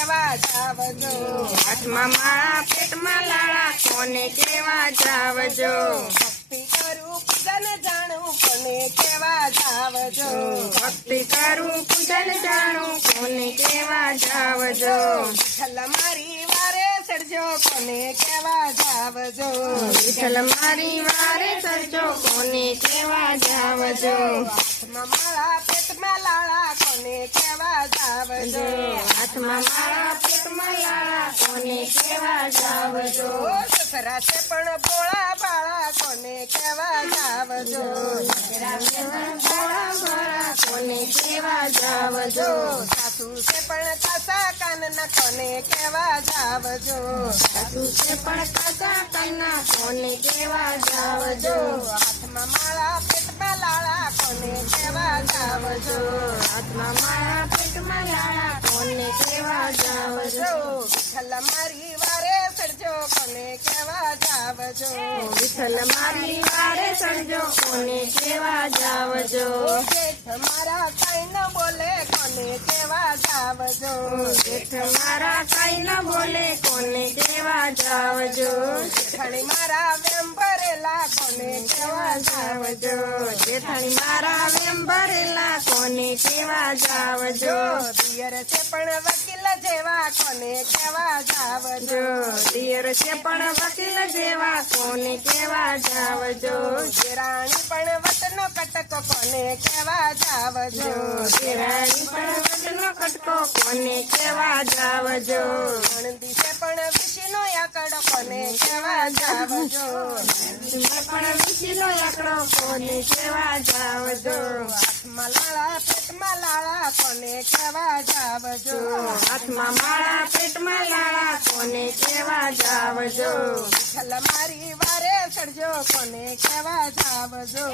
કેવા જાવજો, હાથમાં માળા પેટમાં લાળા કોને કેવા જાવજો, ભક્તિ કરું પૂજન જાણું કોને કેવા જાવજો, ભક્તિ કરું પૂજન જાણું કોને કેવા જાવજો, વિઠ્ઠલ મારી વારે ચડજો કોને કેવા જાવજો, વિઠ્ઠલ મારી વારે ચડજો કોને કેવા જાવજો, હાથમાં માળા પેટમાં લાળા કોને કેવા જાવજો, હાથમાં માળા પેટમાં લાળા કોને કેવા જાવજો, સસરા છે પણ ભોળા બાળા કોને કેવા જાવજો, ભોળા ભોળા કોને કેવા જાવજો, સાસુ છે પણ કાસા કાનના કોને કેવા જાવજો, સાસુ છે પણ કાચા કન્ના કોને કેવા જાવજો, હાથમાં માળા પેટમાં લાળા કોને કેવા જાવજો, હાથમાં માળા પેટમાં લાળા કોને કેવા જાવજો, વિઠ્ઠલ મારી વારે ચડજો કોને કેવા જાવજો, વિઠ્ઠલ મારી વારે ચડજો કોને કેવા જાવજો, જેઠ મારા કઈ ન બોલે કોને કેવા જાવજો, જેઠ મારા કઈ ન બોલે કોને કેવા જાવજો, જેઠાણી મારા વેમ ભરેલા કોને કેવા જાવજો, જેઠાણી મારા વેમ ભરેલા કોને કેવા જાવજો, પિયર છે પણ વકીલ જેવા કોને કેવા જાવજો, દિયર છે પણ વકીલ જેવા કોને કેવા જાવજો, રાણી પણ વટનો કટકો કોને કેવા જાવજો, દેરાણી પણ વડનો કટકો કોને કેવા જાવજો, નણંદી છે પણ વિશીનો આકડો કોને કેવા જાવજો, પણ વિશીનો એકડો કોને કેવા જાવજો, હાથમાં લાળા પેટમાં લાળા કોને કેવા જાવજો, હાથમાં માળા પેટમાં લાળા કોને કેવા જાવજો, વિઠ્ઠલ મારી વારે ચડજો કોને કેવા જાવજો,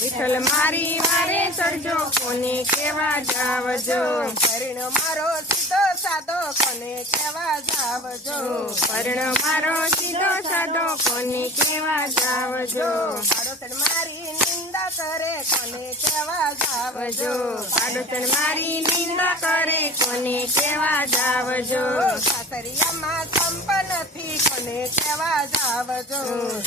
વિઠ્ઠલ મારી વારે ચડજો કોને કેવા જાવજો, પરિણો મારો સીધો સાદો કોને કેવા જાવજો, પરણો મારો સીધો સાદો કોને કેવા જાવજો, પાડોશણ મારી નિંદા કરે કોને કેવા જાવજો, પાડોશણ મારી નિંદા કરે કોને કેવા જાવજો, સાસરિયામાં સંપ નથી કોને કેવા જાવજો,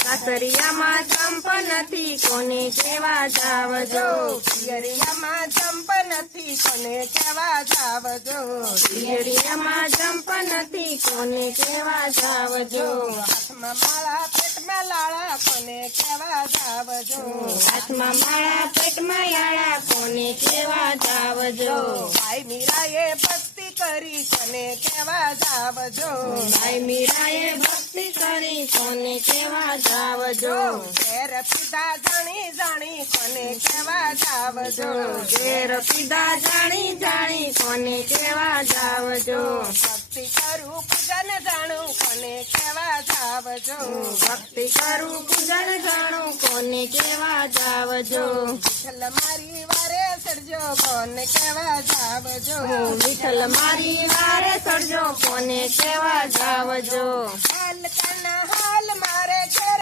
સાસરિયામાં ચંપ નથી કોને કેવા જાવજો, પિયરિયામાં જંપ નથી કોને કેવા જાવજો, પિયરિયામાં ચંપ નથી કોને કેવા જાવજો, હાથમાં માળા પેટમાં લાળા કોને કેવા જાવજો, હાથમાં માળા પેટમાં યાળા કોને કેવા જાવજો, ભાઈ મીરાએ ભક્તિ કરી કોને કેવા જાવજો, ભાઈ મીરાએ ભક્તિ કરી કોને કેવા જાવજો, ઘેર પિતા જાણી જાણી કોને કેવા જાવજો, ઘેર પીધા જાણી જાણી કોને કેવા જાવજો, ભક્તિ કરું પૂજન જાણું કોને કેવા જાવજો, ભક્તિ કરું પૂજન જાણું કોને કેવા જાવજો, વિઠ્ઠલ મારી વારે ચડજો કોને કેવા જાવજો, વિઠ્ઠલ મારી વારે ચડજો કોને કેવા જાવજો, હાલ કના હાલ મારે ઘેર